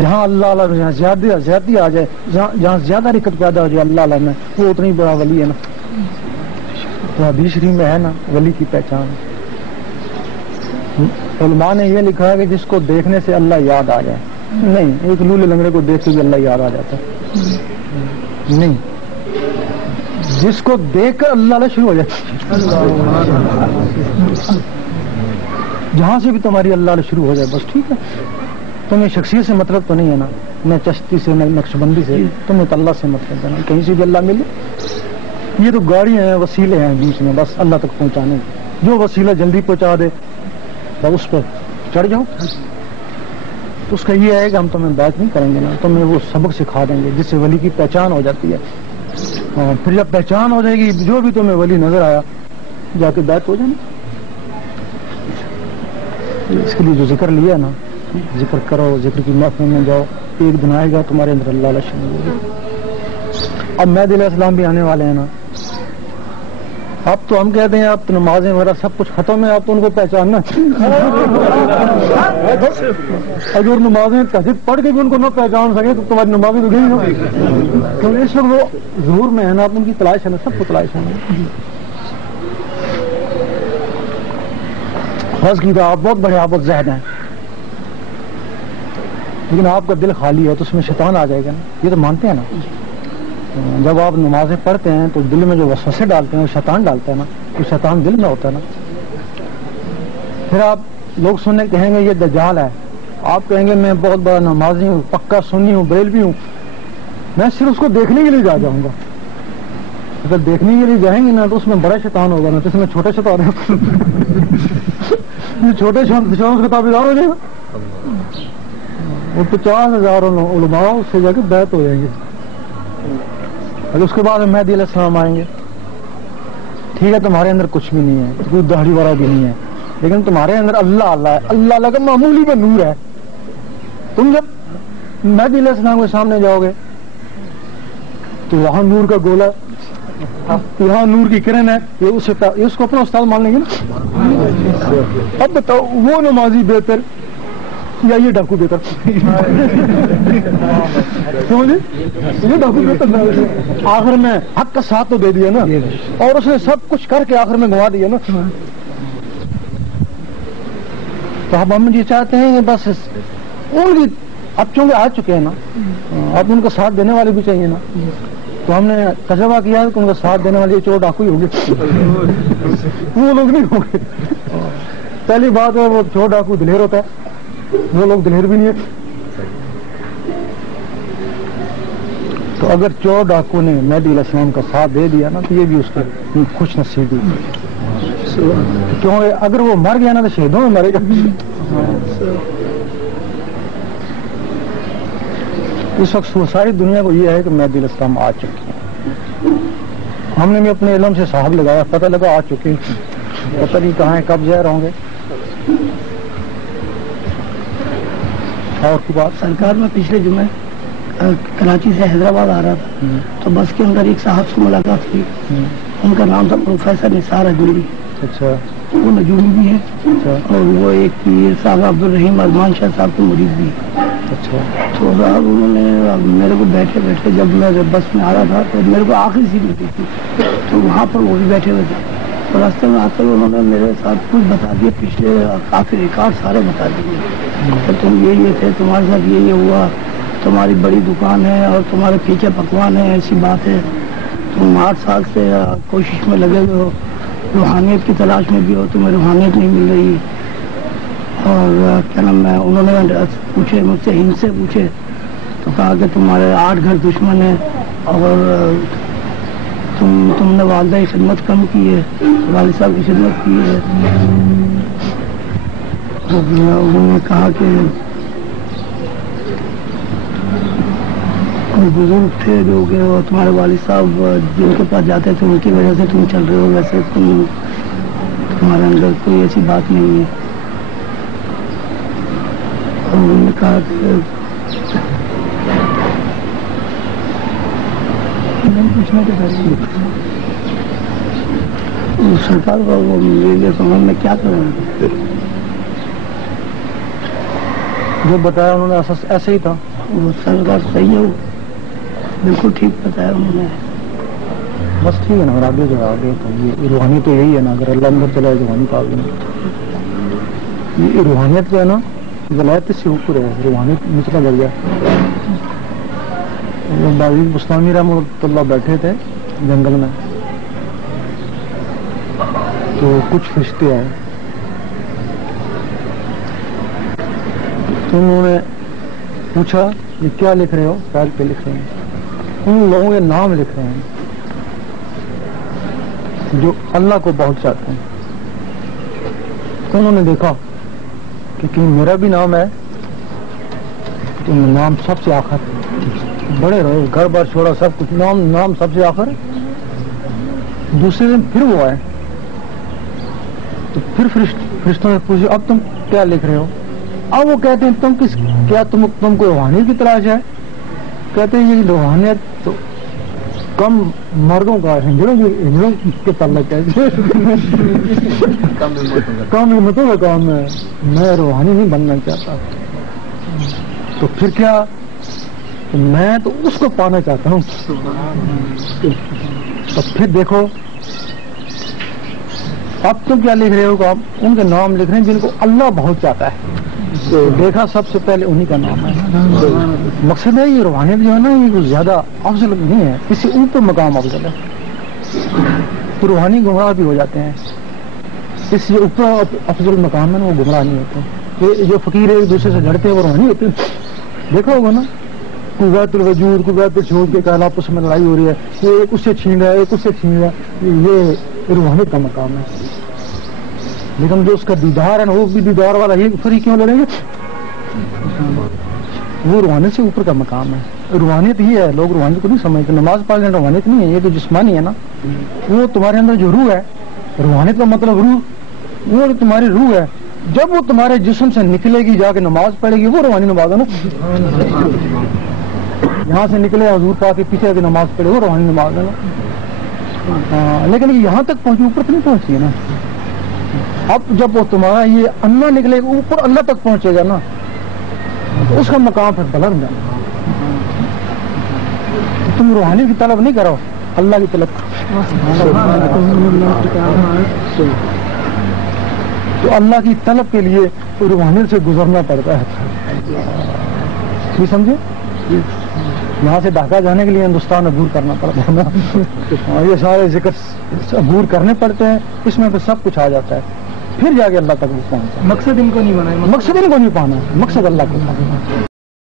جہاں اللہ اللہ میں زیادتی آ جائے، جہاں زیادہ رکت پیدا ہو جائے اللہ اللہ میں، وہ اتنی بڑا ولی ہے نا. تو حدیث شریف میں ہے نا ولی کی پہچان. علماء نے یہ لکھا ہے کہ جس کو دیکھنے سے اللہ یاد آ جائے. نہیں، ایک لولے لنگڑے کو دیکھ کے بھی اللہ یاد آ جاتا ہے. نہیں، جس کو دیکھ کر اللہ اللہ شروع ہو جاتا ہے. جہاں سے بھی تمہاری اللہ اللہ شروع ہو جائے بس ٹھیک ہے. تمہیں شخصیت سے مطلب تو نہیں ہے نا، نہ چشتی سے، نہ نقشبندی سے، تمہیں تو اللہ سے مطلب ہے نا. کہیں سے بھی اللہ ملے. یہ تو گاڑیاں ہیں، وسیلے ہیں بیچ میں بس اللہ تک پہنچانے. جو وسیلہ جلدی پہنچا دے تو اس پر چڑھ جاؤ. تو اس کا یہ ہے کہ ہم تمہیں بیعت نہیں کریں گے نا، تمہیں وہ سبق سکھا دیں گے جس سے ولی کی پہچان ہو جاتی ہے. پھر جب پہچان ہو جائے گی، جو بھی تمہیں ولی نظر آیا جا کے بیعت ہو جانا. اس کے لیے جو ذکر لیا نا، ذکر کرو، ذکر کی محفل میں جاؤ. ایک دن آئے گا تمہارے اندر اللہ اللہ شامل ہوگا. اب مہدی علیہ السلام بھی آنے والے ہیں نا. اب تو ہم کہتے ہیں اب تو نمازیں وغیرہ سب کچھ ختم ہے، اب تو ان کو پہچاننا. اگر نمازیں تہجد پڑھ کے بھی ان کو نہ پہچان سکے تو تمہاری نمازیں تو گئی نا. تو اس وقت وہ ظہور میں ہے نا، اب ان کی تلاش ہے نا، سب کو تلاش ہے. فرض کی آپ بہت بڑے، آپ بہت زہد ہیں، لیکن آپ کا دل خالی ہے تو اس میں شیطان آ جائے گا نا. یہ تو مانتے ہیں نا. جب آپ نمازیں پڑھتے ہیں تو دل میں جو وسوسے ڈالتے ہیں وہ شیطان ڈالتا ہے نا. تو شیطان دل میں ہوتا ہے نا. پھر آپ لوگ سننے کہیں گے یہ دجال ہے، آپ کہیں گے میں بہت بڑا نمازی ہوں، پکا سنی ہوں، بریلوی ہوں، میں صرف اس کو دیکھنے کے لیے جاؤں گا. اگر دیکھنے کے لیے جائیں گے نا تو اس میں بڑا شیطان ہوگا نا، تو اس میں چھوٹے شیطان ہے. یہ چھوٹے شیطان کا تابعدار ہو جائے گا. وہ 50,000 علماء اس سے جا کے بیعت ہو جائیں گے. اور اس کے بعد مہدی علیہ السلام آئیں گے. ٹھیک ہے، تمہارے اندر کچھ بھی نہیں ہے، کوئی داڑھی والا بھی نہیں ہے، لیکن تمہارے اندر اللہ اللہ ہے. اللہ اللہ کا معمولی میں نور ہے. تم جب مہدی علیہ السلام کے سامنے جاؤ گے تو وہاں نور کا گولا، یہاں نور کی کرن ہے. یہ اس کو اپنا استاد مان لیں گے نا. اب بتاؤ وہ نمازی بہتر یا یہ ڈاکو بہتر؟ یہ ڈاکو بہتر. آخر میں حق کا ساتھ تو دے دیا نا، اور اس نے سب کچھ کر کے آخر میں گنوا دیا نا. تو اب ہم یہ چاہتے ہیں کہ بس ان کی اب چونکہ آ چکے ہیں نا، اب ان کا ساتھ دینے والے بھی چاہیے نا. تو ہم نے تجربہ کیا ہے کہ ان کا ساتھ دینے والے چور ڈاکو ہی ہوں گے، وہ لوگ نہیں ہوں گے. پہلی بات ہے وہ چور ڈاکو دلیر ہوتا ہے، وہ لوگ دلیر بھی نہیں ہے. تو اگر چور ڈاکو نے مہدی علیہ السلام کا ساتھ دے دیا نا تو یہ بھی اس کے خوش نصیبی. کیوں اگر وہ مر گیا نا تو شہیدوں میں مرے گا. اس وقت ساری دنیا کو یہ ہے کہ مہدی علیہ السلام آ چکے ہیں. ہم نے بھی اپنے علم سے صاحب لگایا، پتہ لگا آ چکے ہیں. پتہ نہیں کہاں کب ظاہر ہوں گے. اور کی بات سرکار میں پچھلے جمعے کراچی سے حیدرآباد آ رہا تھا تو بس کے اندر ایک صاحب سے ملاقات ہوئی. ان کا نام تھا پروفیسر نثار اجمیری. اچھا. وہ نجومی بھی ہے اور وہ ایک پیر صاحب عبدالرحیم ازمان شاہ صاحب کے مرید بھی ہے. اچھا. تو صاحب انہوں نے میرے کو بیٹھے بیٹھے جب میں بس میں آ رہا تھا تو میرے کو آخری سیٹ ملی تھی تو وہاں پر وہ بھی بیٹھے ہوئے تھے. تو راستے میں آتے ہوئے انہوں نے میرے ساتھ کچھ بتا دیے، پچھلے کافی ریکارڈ سارے بتا دیے کہ تم یہ تھے، تمہارے ساتھ یہ ہوا، تمہاری بڑی دکان ہے اور تمہارے پیچھے پکوان ہے، ایسی بات ہے. تم 8 سال سے کوشش میں لگے ہوئے ہو، روحانیت کی تلاش میں بھی ہو، تمہیں روحانیت نہیں مل رہی. اور کیا نام ہے، انہوں نے پوچھے مجھ سے، ہند سے پوچھے تو کہا کہ تمہارے 8 گھر دشمن ہیں اور تم نے والدہ کی خدمت کم کی ہے، والد صاحب کی خدمت کی ہے. انہوں نے کہا کہ کوئی بزرگ تھے جو کہ تمہارے والد صاحب جن کے پاس جاتے تھے ان کی وجہ سے تم چل رہے ہو، ویسے تمہارے اندر کوئی ایسی بات نہیں ہے. اور انہوں نے کہا کہ پوچھنا کہ سرکار کو وہ میں کیا کروں. جو بتایا انہوں نے ایسے ہی تھا. وہ سرکار صحیح ہے, بالکل ٹھیک بتایا انہوں نے. بس ٹھیک ہے نا, اگر آگے جو آگے تو یہ روحانی تو یہی ہے نا, اگر اللہ اندر چلا روحانی کا آگے یہ روحانیت جو ہے نا ولایت سے اوپر ہے, روحانیت نچلا درجہ. باوی بستانی رحمۃ اللہ بیٹھے تھے جنگل میں, تو کچھ فرشتے آئے, تو انہوں نے پوچھا یہ کیا لکھ رہے ہو؟ پیج پہ لکھ رہے ہیں, ان لوگوں کے نام لکھ رہے ہیں جو اللہ کو بہت چاہتے ہیں. تو انہوں نے دیکھا کہ کہیں میرا بھی نام ہے, تو نام سب سے آخر, بڑے رہے گھر بار چھوڑا سب کچھ, نام سب سے آخر. دوسرے دن پھر وہ آئے, تو پھر فرشتوں نے پوچھا اب تم کیا لکھ رہے ہو؟ اب وہ کہتے ہیں کیا تم کو روحانیت کی تلاش ہے؟ کہتے ہیں یہ روحانیت تو کم مردوں کا, ہجڑوں کے تعلق ہے, کم ہمتوں کا کام ہے, میں روحانی نہیں بننا چاہتا. تو پھر کیا, میں تو اس کو پانا چاہتا ہوں. تو پھر دیکھو اب تم کیا لکھ رہے ہو؟ آپ ان کے نام لکھ رہے ہیں جن کو اللہ بہت چاہتا ہے. تو دیکھا سب سے پہلے انہی کا نام ہے. مقصد ہے یہ روحانیت جو ہے نا یہ کچھ زیادہ افضل نہیں ہے, کسی اوپر مقام افضل ہے. تو روحانی گمراہ بھی ہو جاتے ہیں, اس جو اوپر افضل مقام ہے نا وہ گمراہ نہیں ہوتے. یہ جو فقیر ایک دوسرے سے لڑتے ہیں وہ روحانی ہوتے ہیں. دیکھا ہوگا نا, قوت الوجود قوت چھوڑ کے کہا آپس میں لڑائی ہو رہی ہے, یہ ایک اس سے چھین رہا ہے ایک اس سے چھین رہا ہے, یہ روحانیت کا مقام ہے. لیکن جو اس کا دیدار ہے نا وہ بھی دیدار والا ہی, پھر ہی کیوں لڑیں گے؟ وہ روحانیت سے اوپر کا مقام ہے. روحانیت ہی ہے, لوگ روحانیت کو نہیں سمجھتے. نماز پڑھنے روحانیت نہیں ہے, یہ تو جسمانی ہے نا. وہ تمہارے اندر جو روح ہے, روحانیت کا مطلب روح, وہ تمہاری روح ہے. جب وہ تمہارے جسم سے نکلے گی جا کے نماز پڑھے گی, وہ روحانی نماز ہے نا. یہاں سے نکلے حضور پاک کے پیچھے کی نماز پڑھے, وہ روحانی نماز ہے نا. لیکن یہاں تک پہنچی, اوپر تو نہیں پہنچی ہے نا. اب جب وہ تمہارا یہ اللہ نکلے گا اوپر اللہ تک پہنچے گا نا, اس کا مقام پھر بلند ہے. تم روحانی کی طلب نہیں کرو, اللہ کی طلب کرو. تو اللہ کی طلب کے لیے روحانیت سے گزرنا پڑتا ہے. یہ سمجھے, یہاں سے ڈھاکہ جانے کے لیے ہندوستان عبور کرنا پڑتا ہے. یہ سارے ذکر عبور کرنے پڑتے ہیں, اس میں پھر سب کچھ آ جاتا ہے, پھر جا کے اللہ تک وہ پہنچتا ہے. مقصد ان کو نہیں بنایا, مقصد ان کو نہیں پانا, مقصد اللہ کو پانا.